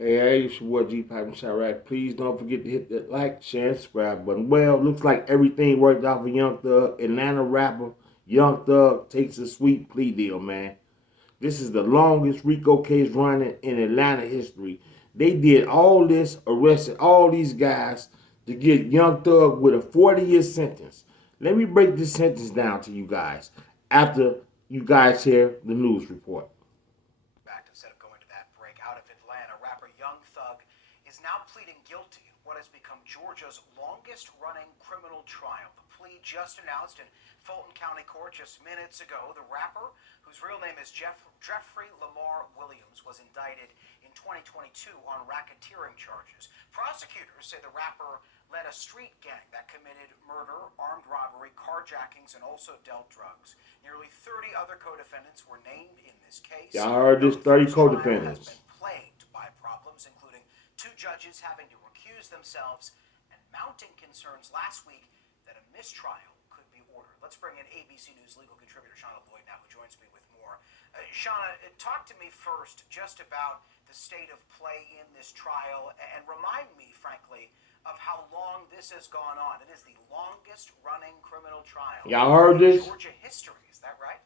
Hey, it's your boy GPAC REACTS. Please don't forget to hit that like, share, and subscribe button. Well, looks like everything worked out for Young Thug. Atlanta rapper Young Thug takes a sweet plea deal, man. This is the longest RICO case running in Atlanta history. They did all this, arrested all these guys to get Young Thug with a 40-year sentence. Let me break this sentence down to you guys after you guys hear the news report. Instead of going to that break out of Atlanta, rapper Young Thug is now pleading guilty in what has become Georgia's longest-running criminal trial. The plea just announced in Fulton County Court just minutes ago. The rapper, whose real name is Jeffrey Lamar Williams, was indicted in 2022 on racketeering charges. Prosecutors say the rapper led a street gang that committed murder, armed robbery, carjackings, and also dealt drugs. Nearly 30 other co-defendants were named in this case. Y'all heard this, 30 co-defendants. Has been plagued by problems, including two judges having to recuse themselves and mounting concerns last week that a mistrial could be ordered. Let's bring in ABC News legal contributor Shauna Lloyd now, who joins me with more. Shauna, talk to me first just about the state of play in this trial, and remind me, frankly, of how long this has gone on. It is the longest-running criminal trial Y'all heard this? in Georgia history. Is that right?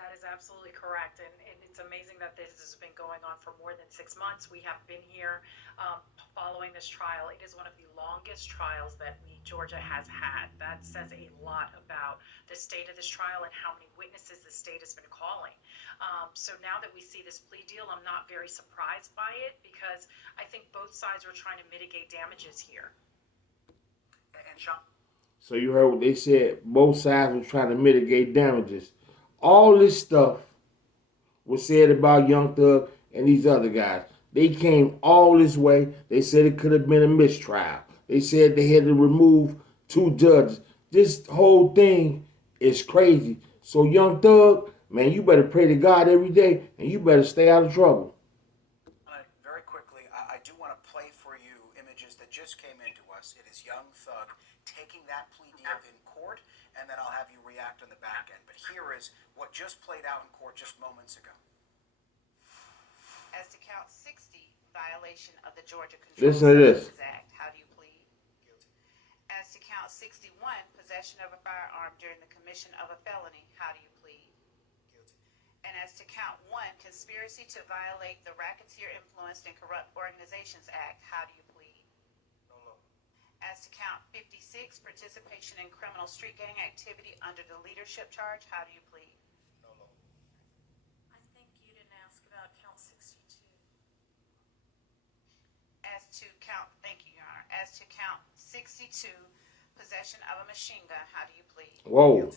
That is absolutely correct, and it's amazing that this has been going on for more than 6 months. We have been here following this trial. It is one of the longest trials that Georgia has had. That says a lot about the state of this trial and how many witnesses the state has been calling. So now that we see this plea deal, I'm not very surprised by it, because I think both sides were trying to mitigate damages here. And Sean, So you heard what they said. Both sides were trying to mitigate damages. All this stuff was said about Young Thug and these other guys. They came all this way. They said it could have been a mistrial. They said they had to remove two judges. This whole thing is crazy. So Young Thug, man, you better pray to God every day, and you better stay out of trouble. very quickly, I do want to play for you images that just came into us. It is Young Thug taking that plea deal in court, and then I'll have you react on the back end. But here is what just played out in court just moments ago. As to count 60, violation of the Georgia Controlled Listen to this. Substances Act, how do you plead? Guilty. As to count 61, possession of a firearm during the commission of a felony, how do you plead? Guilty. And as to count 1, conspiracy to violate the Racketeer Influenced and Corrupt Organizations Act, how do you plead? No law. As to count 56, participation in criminal street gang activity under the leadership charge, how do you plead? No law. I think you didn't ask about count 62. As to count, thank you, Your Honor. As to count 62, possession of a machine gun, how do you plead? Whoa.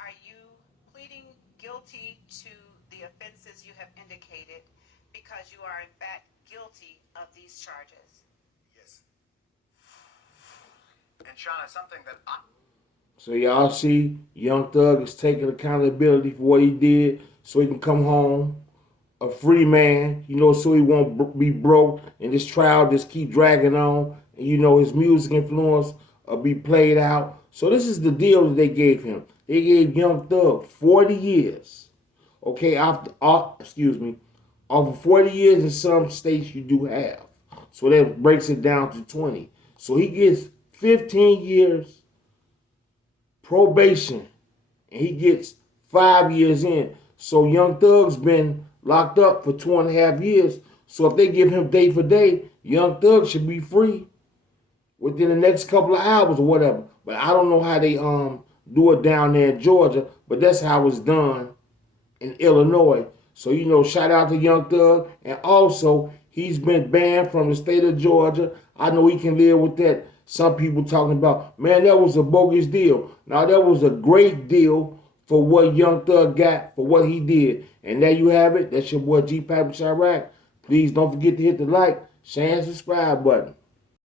Are you pleading guilty to the offenses you have indicated because you are in fact guilty of these charges? Yes. And Shauna, something that So y'all see, Young Thug is taking accountability for what he did so he can come home a free man, so he won't be broke and this trial just keep dragging on, and his music influence will be played out. So this is the deal that they gave him. They gave Young Thug 40 years. Okay, off of 40 years in some states you do have. So that breaks it down to 20. So he gets 15 years probation, and he gets 5 years in. So Young Thug's been locked up for 2.5 years. So if they give him day for day, Young Thug should be free within the next couple of hours or whatever. But I don't know how they do it down there in Georgia, but that's how it's done in Illinois. So shout out to Young Thug, and also he's been banned from the state of Georgia. I know he can live with that. Some people talking about, man, that was a bogus deal. Now, that was a great deal for what Young Thug got, for what he did. And there you have it. That's your boy GPAC REACTS. Please don't forget to hit the like, share, and subscribe button.